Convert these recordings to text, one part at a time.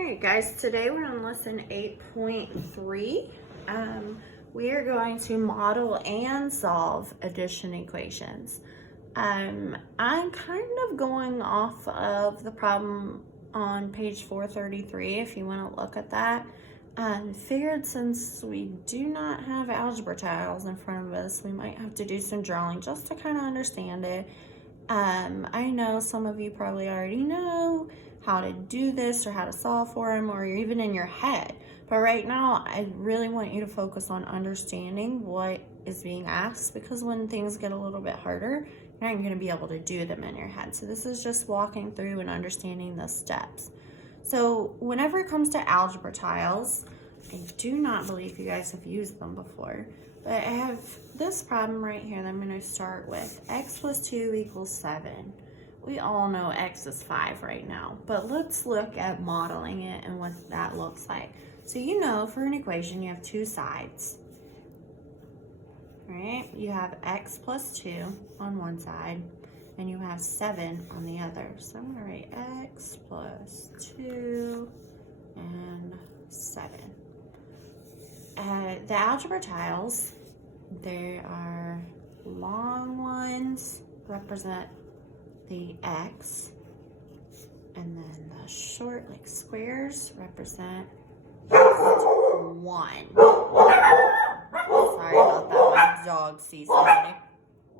Alright guys, today we're on lesson 8.3. We are going to model and solve addition equations. I'm kind of going off of the problem on page 433 if you want to look at that. Figured since we do not have algebra tiles in front of us, we might have to do some drawing just to kind of understand it. I know some of you probably already know how to do this or how to solve for them, or you're even in your head. But right now, I really want you to focus on understanding what is being asked, because when things get a little bit harder, you're not going to be able to do them in your head. So this is just walking through and understanding the steps. So whenever it comes to algebra tiles, I do not believe you guys have used them before, but I have this problem right here that I'm going to start with. X plus 2 equals 7. We all know X is 5 right now, but let's look at modeling it and what that looks like. So you know for an equation you have two sides, right? You have X plus 2 on one side and you have 7 on the other. So I'm going to write X plus 2 and 7. The algebra tiles, they are long ones, represent the X, and then the short, like squares, represent 1. Sorry about that, my dog sees somebody.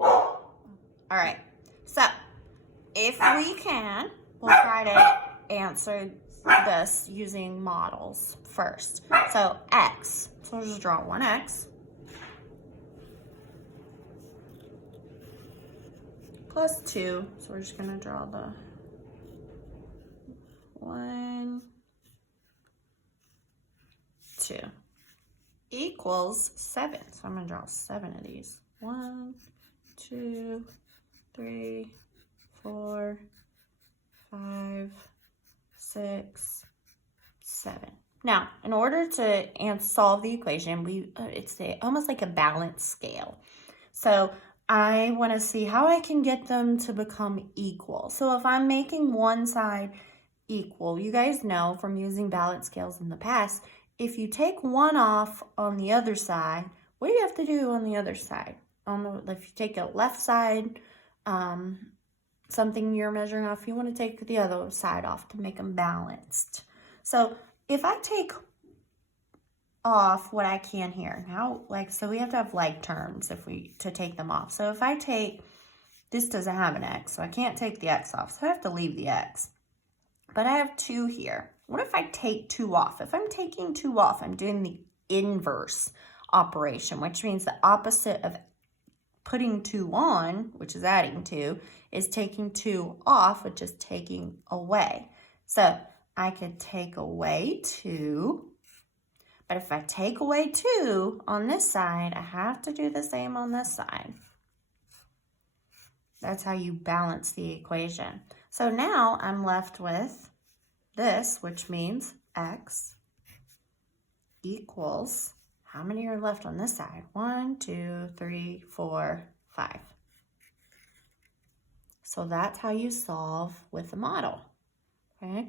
Alright, so if we can, we'll try to answer this using models first. So X, so we'll just draw one X. Plus 2, so we're just going to draw the 1, 2, equals 7. So I'm going to draw 7 of these. 1, 2, 3, 4, 5, 6, 7. Now, in order to solve the equation, it's almost like a balance scale. So I want to see how I can get them to become equal. So if I'm making one side equal, you guys know from using balance scales in the past, if you take one off on the other side, what do you have to do on the other side? If you take a left side, something you're measuring off, you want to take the other side off to make them balanced. So if I take off what I can here now, so we have to have like terms to take them off. So if I take, this doesn't have an X, so I can't take the X off, so I have to leave the X. But I have 2 here. What if I take 2 off? If I'm taking 2 off, I'm doing the inverse operation, which means the opposite of putting 2 on, which is adding 2, is taking 2 off, which is taking away. So I could take away 2. But if I take away 2 on this side, I have to do the same on this side. That's how you balance the equation. So now I'm left with this, which means X equals, how many are left on this side? 1, 2, 3, 4, 5. So that's how you solve with the model, okay?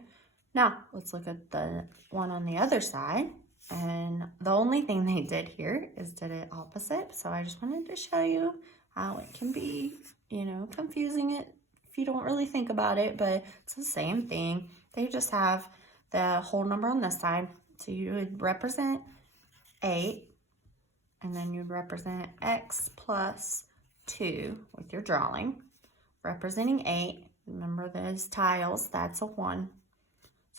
Now, let's look at the one on the other side. And the only thing they did here is did it opposite. So I just wanted to show you how it can be, confusing if you don't really think about it, but it's the same thing. They just have the whole number on this side. So you would represent 8, and then you'd represent X plus 2 with your drawing. Representing 8, remember those tiles, that's a 1.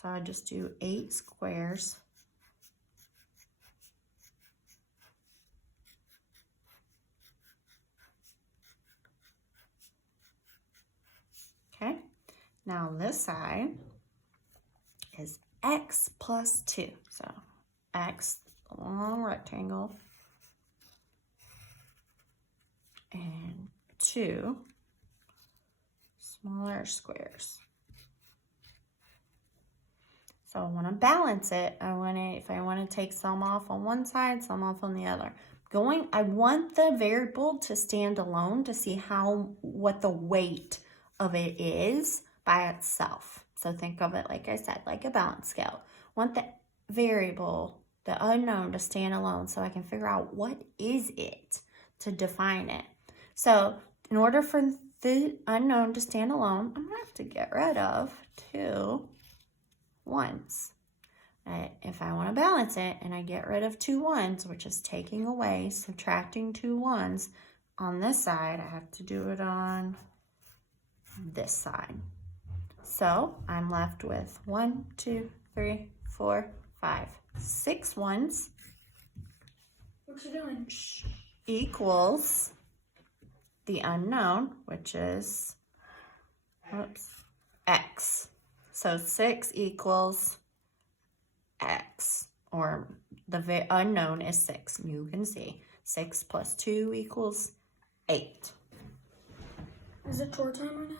So I just do 8 squares. Okay, now this side is X plus 2. So X, a long rectangle, and 2 smaller squares. So I want to balance it. If I want to take some off on one side, some off on the other. I want the variable to stand alone to see what the weight of it is by itself. So think of it, like I said, like a balance scale. Want the variable, the unknown, to stand alone so I can figure out what is it to define it. So in order for the unknown to stand alone, I'm going to have to get rid of 2 1s. If I want to balance it and I get rid of 2 1s, which is taking away, subtracting 2 1s, on this side, I have to do it on this side. So I'm left with 1, 2, 3, 4, 5, 6 1s. What you doing? Equals the unknown, which is, x. So 6 equals x, or the unknown is 6. You can see 6 plus 2 equals 8. Is it chore time right now?